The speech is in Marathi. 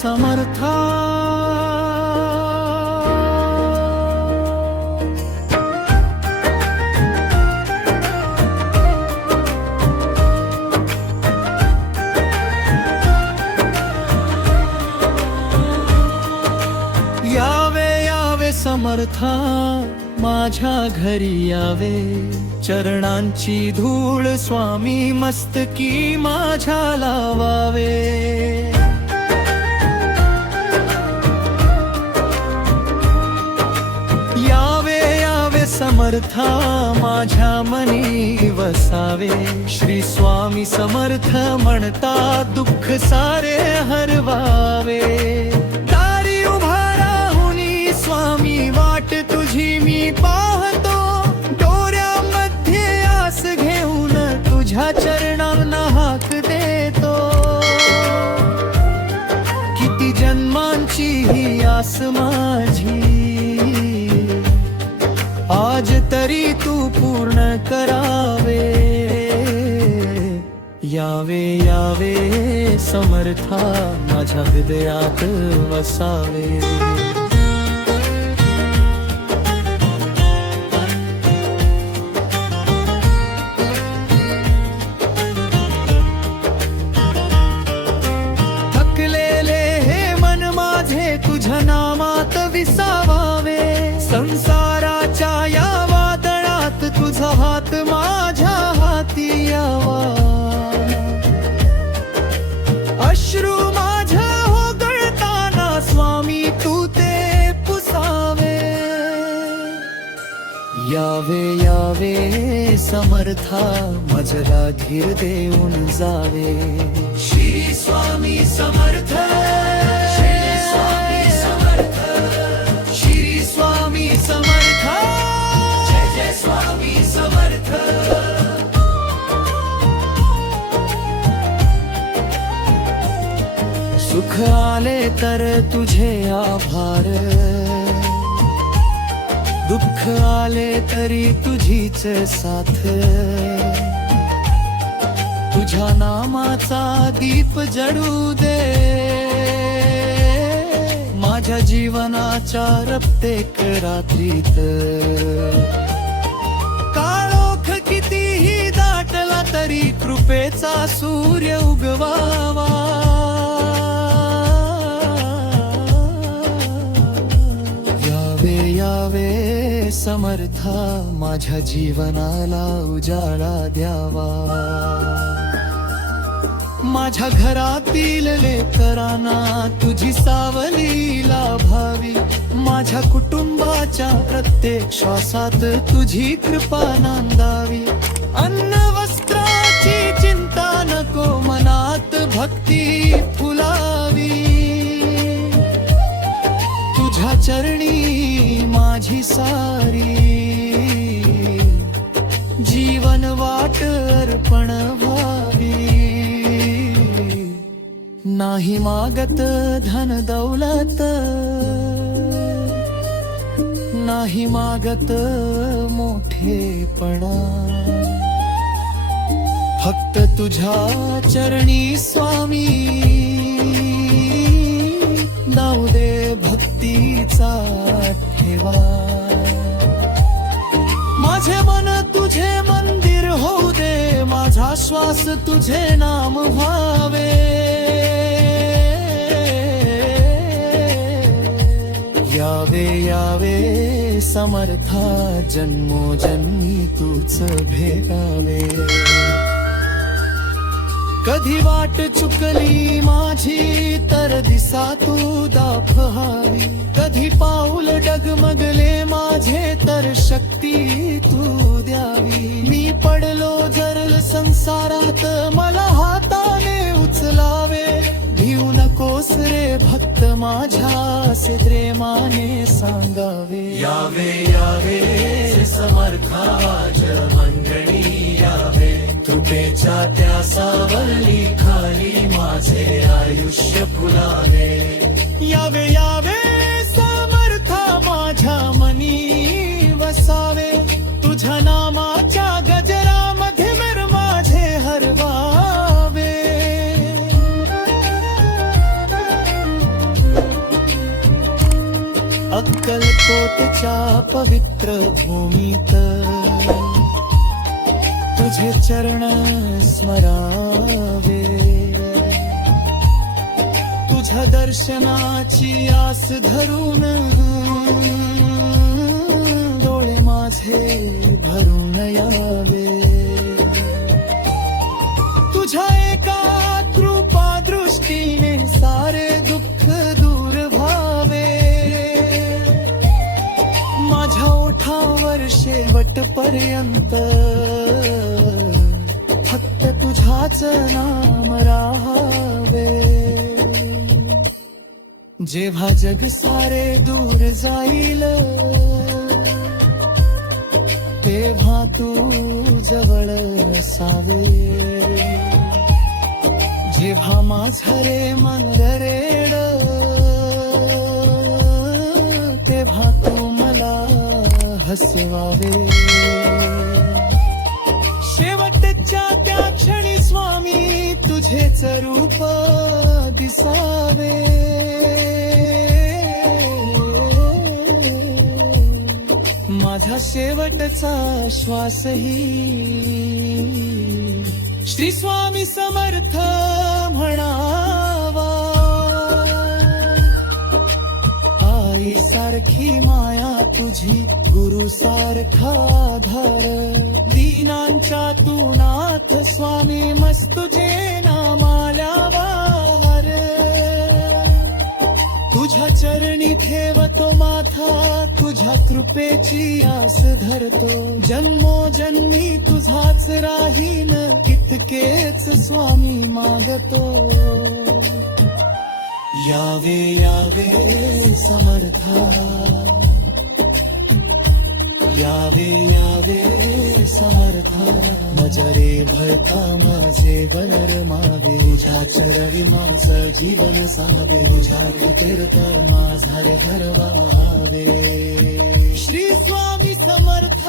समर्था. यावे यावे समर्था माझ्या घरी यावे, चरणांची धूळ स्वामी मस्तकी माझ्या लावावे. यावे यावे समर्था माझ्या मनी वसावे, श्री स्वामी समर्थ म्हणता दुःख सारे हरवावे. दारी उभा राहुनी स्वामी वाट तुझी मी पाहतो, डोऱ्यामध्ये आस घेऊन तुझ्या चरणांना हाक देतो. किती जन्मांची ही आस माझी, आज तरी तू पूर्ण करावे. यावे यावे समर्था माझ्या हृदयात वसावे. थकलेले हे मन माझे तुझ्या नामात विसावावे, संसाराच्या या वादळात तुझा हात माझ्या हाती यावा. अश्रू माझ्या ओघळताना स्वामी तू ते पुसावे. यावे यावे समर्था माझ्याला धीर देऊन जावे. श्री स्वामी समर्थ, श्री स्वामी समर्थ, श्री स्वामी समर्थ, जय जय स्वामी समर्थ. सुख आले तर तुझे आभार, दुःख आले तरी तुझीच साथ. तुझ्या नामाचा दीप जळू दे माझ्या जीवनाच्या प्रत्येक रात्रीत. काळोख कितीही दाटला तरी कृपेचा सूर्य उगवावा. यावे यावे समर्था माझ्या जीवनाला उजाळा द्यावा. माझ्या घरातील लेकरांना तुझी सावली लाभावी. माझ्या कुटुंबाच्या प्रत्येक श्वासात तुझी कृपा नांदावी. अन्न वस्त्राची चिंता नको मनात भक्ती फुलावी. तुझ्या चरणी माझी सारी जीवन वाट अर्पण व्हावी. नाही मागत धन दौलत, नाही मागत मोठेपणा, फक्त तुझ्या चरणी स्वामी दाऊ दे भक्तीचा ठेवा. माझे मन तुझे मंदिर होऊ दे, माझा श्वास तुझे नाम व्हावे. यावे यावे समर्था जन्मोजन्मी तूच भेटावे. कधी वाट चुकली माझी तर दिसा तू दाखवावी. कधी पाऊल डगमगले माझे तर शक्ती तू द्यावी. मी पडलो जर संसारात मला हाताने उचलावे. भिऊ नकोस रे भक्त माझ्या असे प्रेमाने सांगावे. यावे यावे समर्था मंडळी यावे. कृपेच्या त्या सावली खाली माझे आयुष्य फुलावे. यावे यावे समर्था माझ्या मनी वसावे. तुझ्या नामाच्या गजरामध्ये मिर माझे हरवावे. अक्कलकोटच्या पवित्र भूमीत तुझे चरण स्मरावे, तुझ्या दर्शनाची आस धरून डोळे माझे भरून यावे, तुझ्या एका कृपा दृष्टीने सारे दुःख दूर व्हावे, माझ्या ओठावर शेवटपर्यंत फक्त तुझ्याच नाम राहावे. जेव्हा जग सारे दूर जाईल तेव्हा तू जवळ असावे, जेव्हा माझं रे मन रेड तेव्हा तू मला हसवावे. शेवटच्या त्या क्षणी स्वामी तुझेच रूप दिसावे, माझा शेवटचा श्वासही श्री स्वामी समर्थ म्हणावा. आई सारखी माया तुझी, गुरु सारखा आधार, दीनांच्या तू नाथ स्वामी, मस्त तुझे नामाला वार. तुझ्या चरणी ठेवतो माथा, तुझ्या कृपेची आस धरतो, जन्मोजन्मी तुझाच राहील इतकेच स्वामी मागतो. यावे यावे समर्था, यावे यावे समर्था, मजरे भळका माझे बलर मावे, तुझ्या चरणी माझं जीवन सावे, तुझ्या कृपेत माझा रे हरवावे. श्री स्वामी समर्थ.